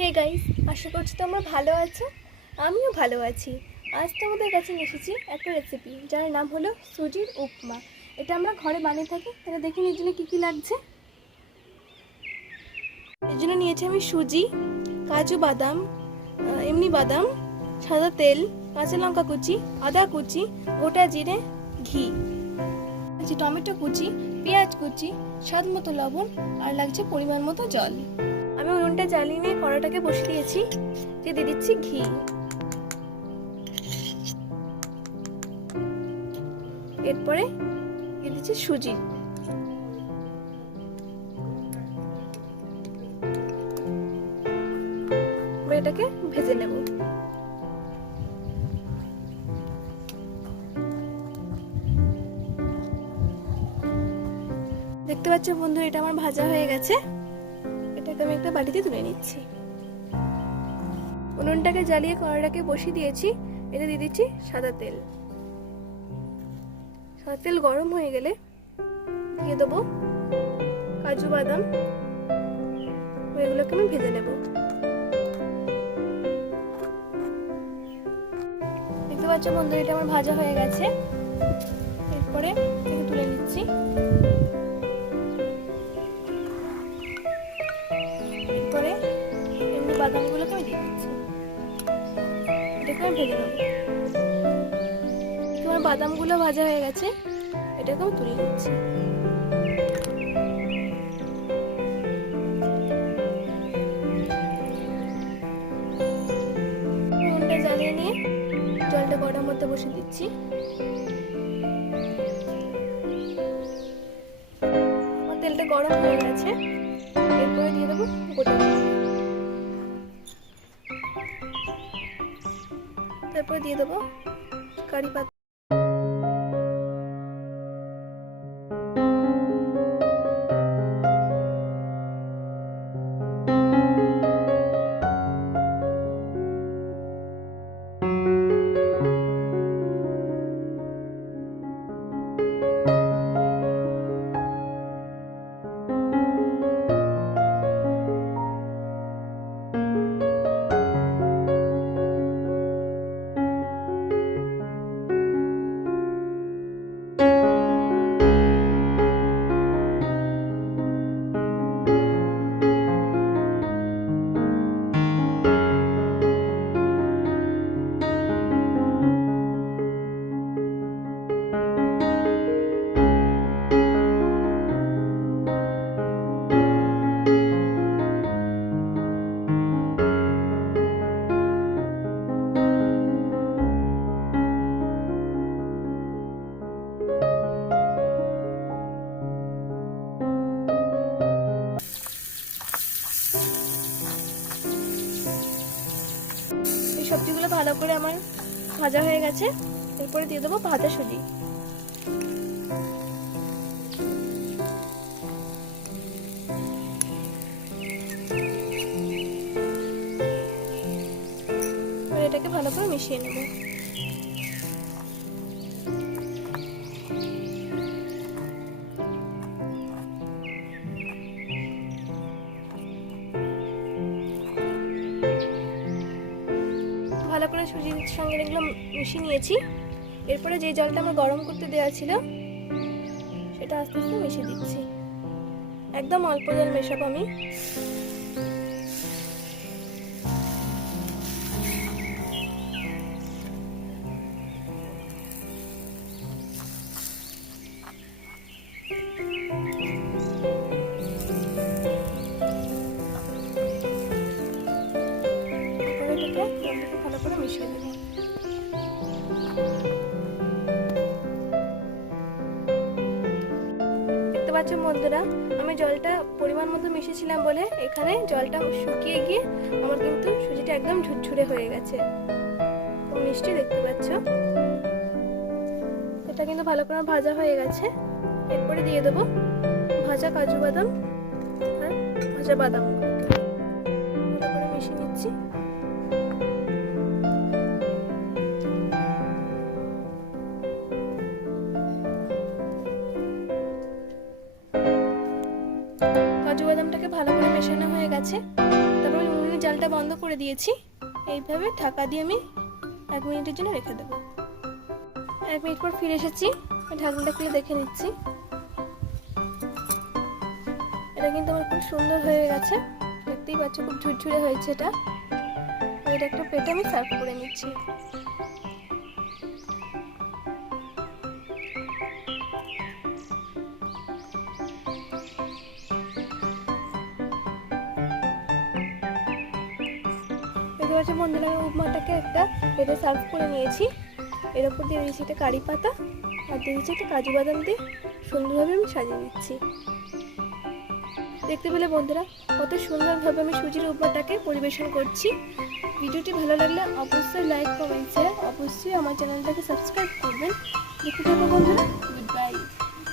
Hey guys, আশা করছি তোমরা ভালো আছো। আমিও ভালো আছি। আজ তোমাদের কাছে নিয়ে এসেছি একটা রেসিপি, যার নাম হলো সুজির উপমা। এটা আমরা ঘরে বানিয়ে থাকি। এটা দেখুন এর জন্য কী কী লাগছে। এর জন্য নিয়েছি আমি সুজি, কাজু বাদাম, এমনি বাদাম, সাদা তেল, কাঁচা লঙ্কা কুচি, আদা কুচি, গোটা জিরে, ঘি, টমেটো কুচি, পেঁয়াজ কুচি, স্বাদ মতো লবণ, আর লাগছে পরিমাণ মতো জল। আমি উনুনটা জ্বালিয়ে নিয়ে কড়াটাকে বসিয়ে দিয়েছি। দিয়ে দিচ্ছি ঘি। এরপরে দিয়ে দিচ্ছি সুজি। এটাকে ভেজে নেব। দেখতে পাচ্ছ বন্ধু, এটা আমার ভাজা হয়ে গেছে। এটাকে আমি একটা বাটিতে তুলে নিচ্ছি। উনুনটাকে জ্বালিয়ে কড়াটাকে বসিয়ে দিয়েছি। এতে দিয়ে দিচ্ছি সাদা তেল। সাদা তেল গরম হয়ে গেলে দিয়ে দেবো কাজু বাদাম। এগুলোকে আমি ভেজে নেব। দেখতে পাচ্ছ বন্ধু, এটা আমার ভাজা হয়ে গেছে। এরপরে এটাকে তুলে নিচ্ছি। এরপরে এমনি বাদামগুলোকে আমি দিয়ে দিচ্ছি। এটাকে আমি ভেজে নেব। তোমার বাদামগুলো ভাজা হয়ে গেছে। এটাকে আমি তুলে নিচ্ছি। উনুনটা জ্বালিয়ে নিয়ে জলটা গরম হতে বসিয়ে দিচ্ছি। আমার তেলটা গরম হয়ে গেছে। এরপরে দিয়ে দেবো গোটা জিরে। তারপরে দিয়ে দেবো কারি পাতা। এই সবজিগুলো ভালো করে আমার ভাজা হয়ে গেছে। এরপরে দিয়ে দেবো ভাজা সুজি। এটাকে ভালো করে মিশিয়ে নেব। ভালো করে সুজির সঙ্গে এগুলো মিশিয়ে নিয়েছি। এরপরে যে জলটা আমার গরম করতে দেওয়া ছিল সেটা আস্তে আস্তে মিশিয়ে দিচ্ছি। একদম অল্প জল মেশাবো আমি। ভালো করে মিশিয়ে দেবো। দেখতে পাচ্ছ বন্ধুরা, আমি জলটা পরিমাণ মতো মিশিয়েছিলাম বলে এখানে জলটা শুকিয়ে গিয়ে আমার কিন্তু সুজিটা একদম ঝুরঝুরে হয়ে গেছে। মিষ্টি দেখতে পাচ্ছ। এটা কিন্তু ভালো করে ভাজা হয়ে গেছে। এরপরে দিয়ে দেবো ভাজা কাজু বাদাম আর ভাজা বাদাম। ভালো করে মিশিয়ে নিচ্ছি। কাজু বাদামটাকে ভালো করে মেশানো হয়ে গেছে। তারপরে জালটা বন্ধ করে দিয়েছি। এইভাবে ঢাকা দিয়ে আমি 1 মিনিটের জন্য রেখে দেবো। 1 মিনিট পর ফিরে এসেছি, ঢাকনাটা খুলে দেখে নিচ্ছি। এটা কিন্তু আমার খুব সুন্দর হয়ে গেছে, দেখতেই পাচ্ছ খুব ঝুরঝুরে হয়েছে এটা। এটা একটা প্লেটে আমি সার্ভ করে নিচ্ছি। দেখতে পাচ্ছি বন্ধুরা, আমি উপমাটাকে একটা প্লেটে সার্ভ করে নিয়েছি। এর উপর দিয়ে দিয়েছি একটা কারি পাতা আর দিয়ে দিচ্ছি একটা কাজু বাদাম দিয়ে সুন্দরভাবে আমি সাজিয়ে নিচ্ছি। দেখতে পেলে বন্ধুরা কত সুন্দরভাবে আমি সুজির উপমাটাকে পরিবেশন করছি। ভিডিওটি ভালো লাগলে অবশ্যই লাইক, কমেন্ট, শেয়ার, অবশ্যই আমার চ্যানেলটাকে সাবস্ক্রাইব করবেন। দেখতে থাকো বন্ধুরা, গুড বাই।